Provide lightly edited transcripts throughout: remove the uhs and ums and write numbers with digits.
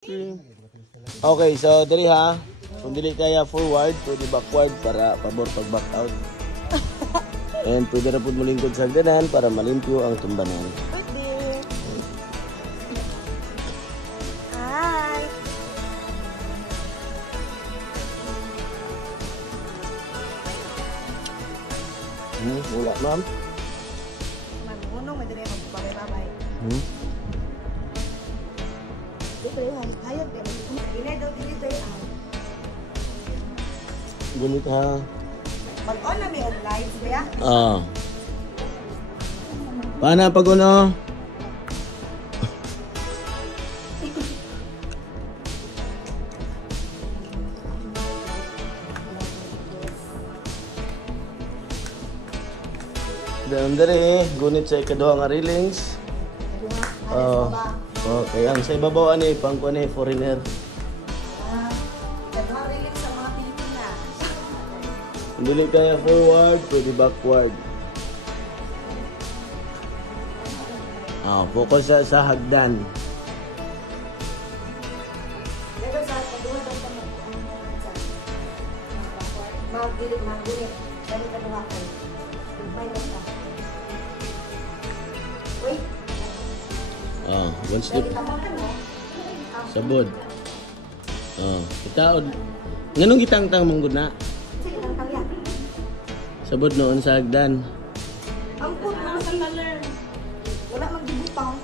Okay, so dali ha. Kung dili kaya forward, pwede backward para pabor pag back out. And pwede na po mulingkod sa hagdanan para malimpyo ang tumbanan. Pwede. Hi. Wala ma'am. Mangunong, may dili magpapabay. Dito yung hayag din. Inay daw dito yung Gunit ha. Mag-on na may live, kaya? Paano pag ano? Dan dari gunit sa ikaduha nga railings. Okay, ang sa ibabaw ani pang kuan foreigner. Nag-railings sa mga Pilipinas. Dili kaya forward, pwede backward. Focus sa hagdan. Pero sa pagduha daw sa mag-dilig, mag-dilig. Dali ka duha ko. May nasa. Wait. One step. Sabod. Itaod. Nganong gitangtang manggod na? Sige, tangtang yan. Sabod noon sa hagdan. Ang put mga sandali. Wala magbibutang.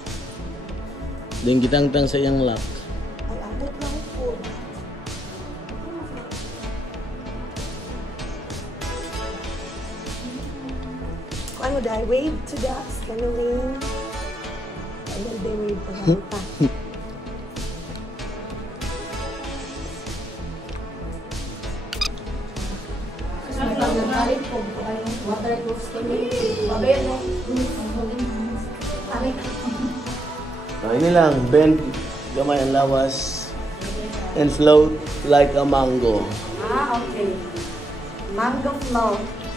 Then gitangtang sa iyang lock. Ay, ang put lang po. Kung ano dahil, wave to the canoeing. Ayun, they wave pa lang pa. Ini lang, bend gamay ang lawas and float like a mango. Okay. Mango flow.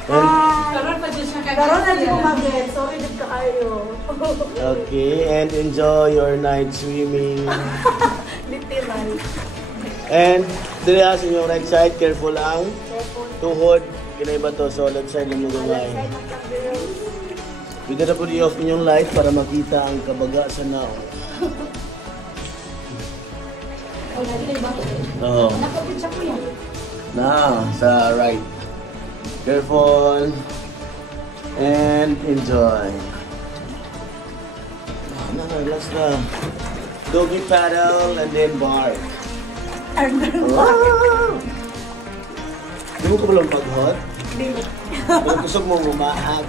And, Karon na di ko mag-get. Sorry, di ka kayo. okay, and enjoy your night swimming. Literal. And dili sa inyong right side, careful ang tuhod. Kinay ba to? So left side lang mo gamay. Pwede na po i-off inyong light para makita ang kabaga sa nao. Sa right. Careful and enjoy. Last na. Doggy paddle and then bark. Di mo ko palang pag-hot? Hindi. Pero gusto mo bumahag.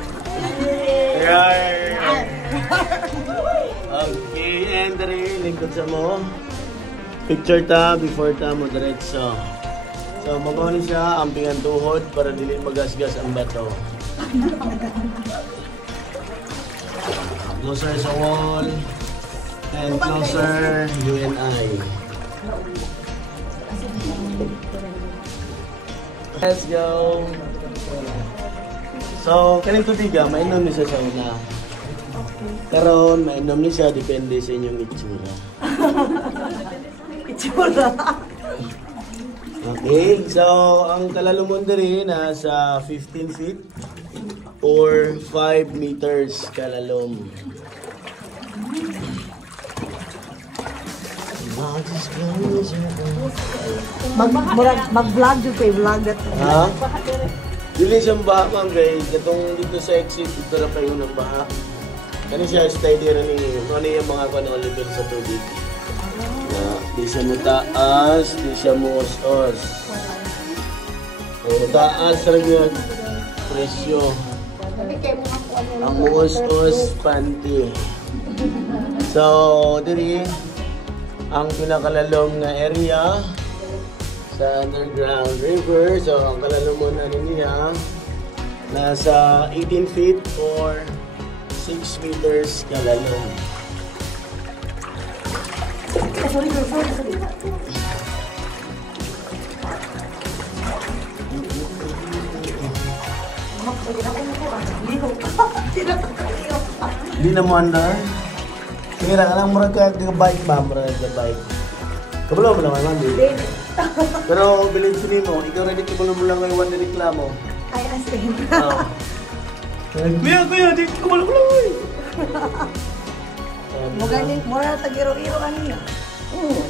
Okay, and dari lingkod sa mo. Picture ta before ta mo diretso. So magawin siya amping ang tuhod para dili magasgas ang bato. Closer sa wall and closer you and I. Let's go. So, kaning tubiga, mainom ni siya sa una. Karon, mainom ni siya, depende sa inyong itsura. Itsura. Okay, so ang kalalumon diri nasa 15 feet or 5 meters kalalom. Mag-vlog yung kayo, vlog that. Ha? Dili siyang baha man guys. Itong dito sa exit, dito na kayo ng baha. Kani siya steady rin ano yung mga level sa tubig. Di siya mo taas, di siya mo os-os. O taas rin yung presyo. Ang os-os panty. So, diri ang pinakalalong na area sa underground river. So, ang kalalumon na niya nasa 18 feet or 6 meters kalalong. Sorry. Di na mo andar. Kira ka lang murag ka bike ba? Murag ka bike. Kabalo mo lang naman, Hindi. pero bilhin mo, ikaw rin kabalo mo lang ngayon one reklamo. Ay, asin. Kuya, di kabalo mo lang ngayon. Mugaling, mura tagiro-iro ano yun.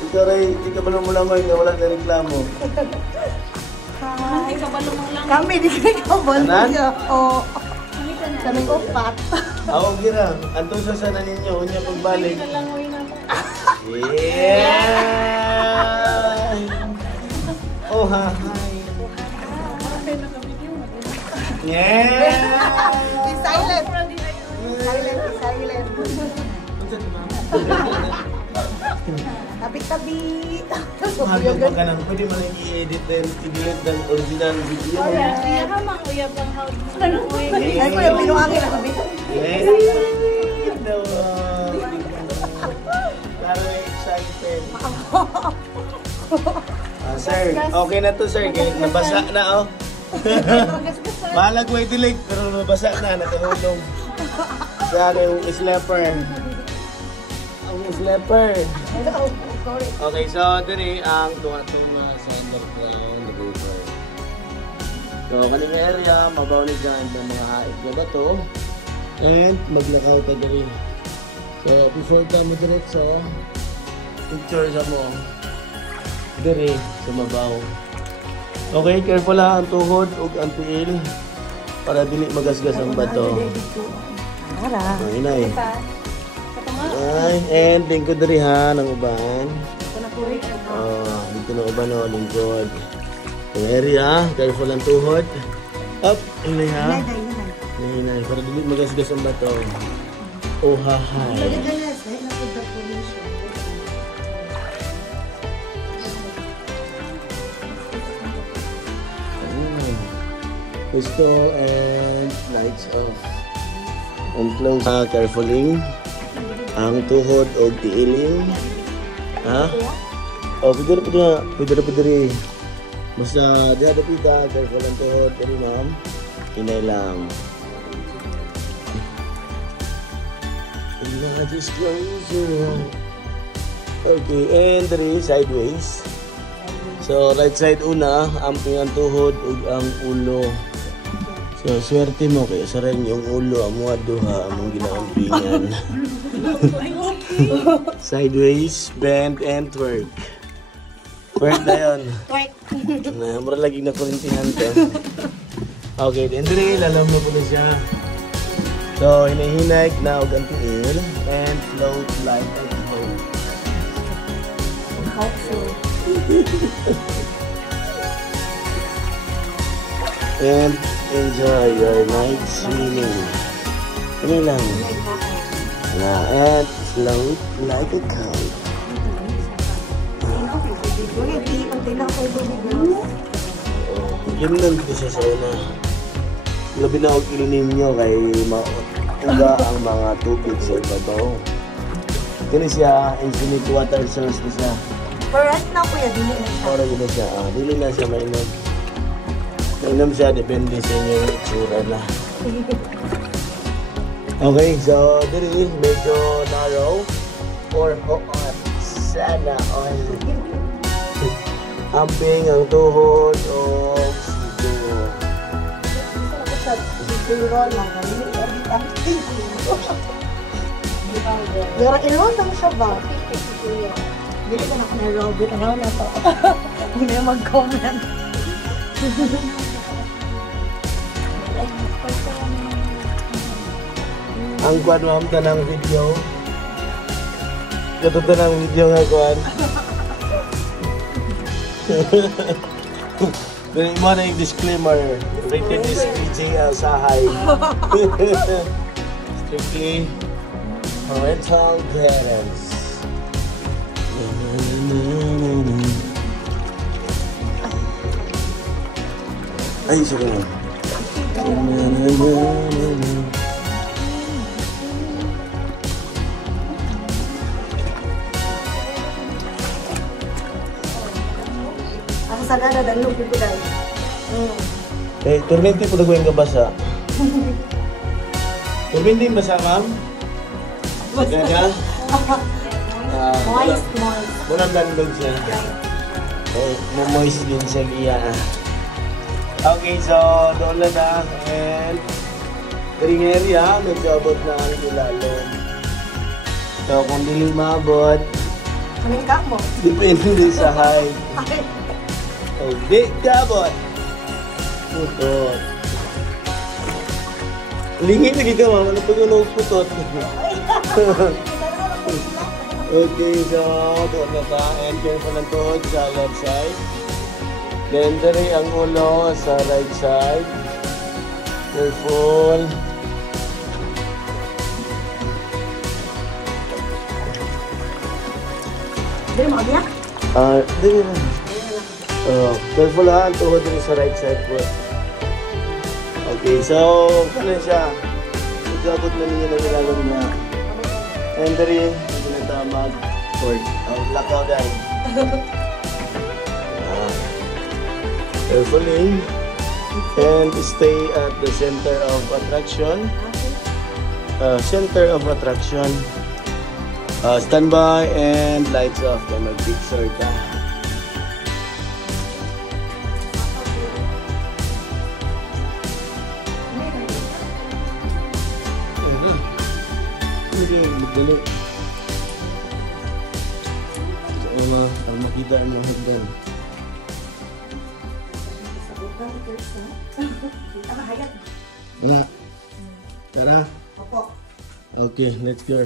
Ikaw rin, di kabalo mo lang ngayon, wala na reklamo. Hi. Kabalo mo lang. Kami, di kayo kabalo Tanan? niya. Oo. Kami upat. Ako, gira, antong sa sana ninyo, unya pagbalik. Langoy na po. Yeah! Oh, ha, hi. Yeah! Be silent. Silent, be silent. Tabi-tabi. Hagod pa ka nang pwede man i-edit din, i-delete ng original video. Iya ka mang uyab ang how. Ay, kuya, pinuangin ako dito. Yeah! Parang excited. Sir, okay na to sir, kaya nabasa na oh. Malag way delete, pero nabasa na, nakahulong. Sa yung slapper. Ang slapper. Sorry. Okay, so diri ang tuwatong sa underground river. So kaning area mabaw ni dyan ng mga haig na bato. And maglakaw ka diri. So before ka mo diretso, picture sa mo diri sa mabaw. Okay, careful lang ang tuhod ug ang tiil para dili magasgas ang bato. Ara. Ay nay. Ay, and lingkod diri ha ng uban. Oh, dito na uban o, lingkod. Yung area, careful ang tuhod. Up, inay ha. Inay, para dili magasgas ang bato. Oh, ha, ha. Pistol and lights off. And close. Carefully. Ang tuhod o tiiling. Ha? O, pwede na diri. Basta diha dapita, careful ang tuhod. Diri ma'am. Inay lang. Just close your eyes. Okay, and diri sideways. So, right side una, amping ang tuhod ug ang ulo. So, swerte mo kaya sa rin yung ulo, amo duha, among ginaampingan. Sideways, bend, and twerk. Twerk na yun. Twerk. Mura lagi na kurintihan to. Okay, then diri, lalam mo po na siya. So, hinahinag na og ang tiil, and float like a boat. And enjoy your night swimming. Ano lang. And float like a kite. Limnan ko siya sa una. Labi na og ilinim nyo kay mauga ang mga tubig sa ibabaw. Kini siya, infinite water source na siya. For right now, kuya, dili na siya. Para yun na siya. Dili na siya mainom. Mainom siya, depende sa inyong itsura na. Okay, so diri medyo narrow or hot. Sana all. Amping ang tuhod o sito. Pero iron lang siya ba? Dili ko na na-robot. Ano na to? Hindi na mag-comment. Ang kwan mo hamta ng video. Katuto ng video nga kwan. Pero mo na yung disclaimer. Rated is PG Sahay. Strictly parental guidance. Ay, sorry na. Ako sa gana, dalog ko dahil. Eh, turmenti po nagawin ka basa. Turmenti basa, ma'am? Sagana? Moist, moist. Munang landog siya. Okay, moist din siya giya. Okay, so doon na and ring area, nagsabot na ang ilalong. So kung di maabot, Kaming ka mo. depende sa height. O di kabot. Putot. Lingin lagi ka mama, ano pag putot? Okay, so doon na ka. And careful ang tuhod sa left side. Then dari ang ulo sa right side. Careful. Dili mo biyak? Dili na. Careful ha, ang tuhod rin sa right side po. Okay, so ano siya? Magkabot na niya ng ilalong niya. And dari, hindi na tamag. Cord. Lakaw dahil. Carefully. And stay at the center of attraction. Center of attraction. Stand by and lights off. Kaya mag-picture ka. Hindi, magdali. Para makita ang mga hagdan. Tara. Opo. Okay, let's go.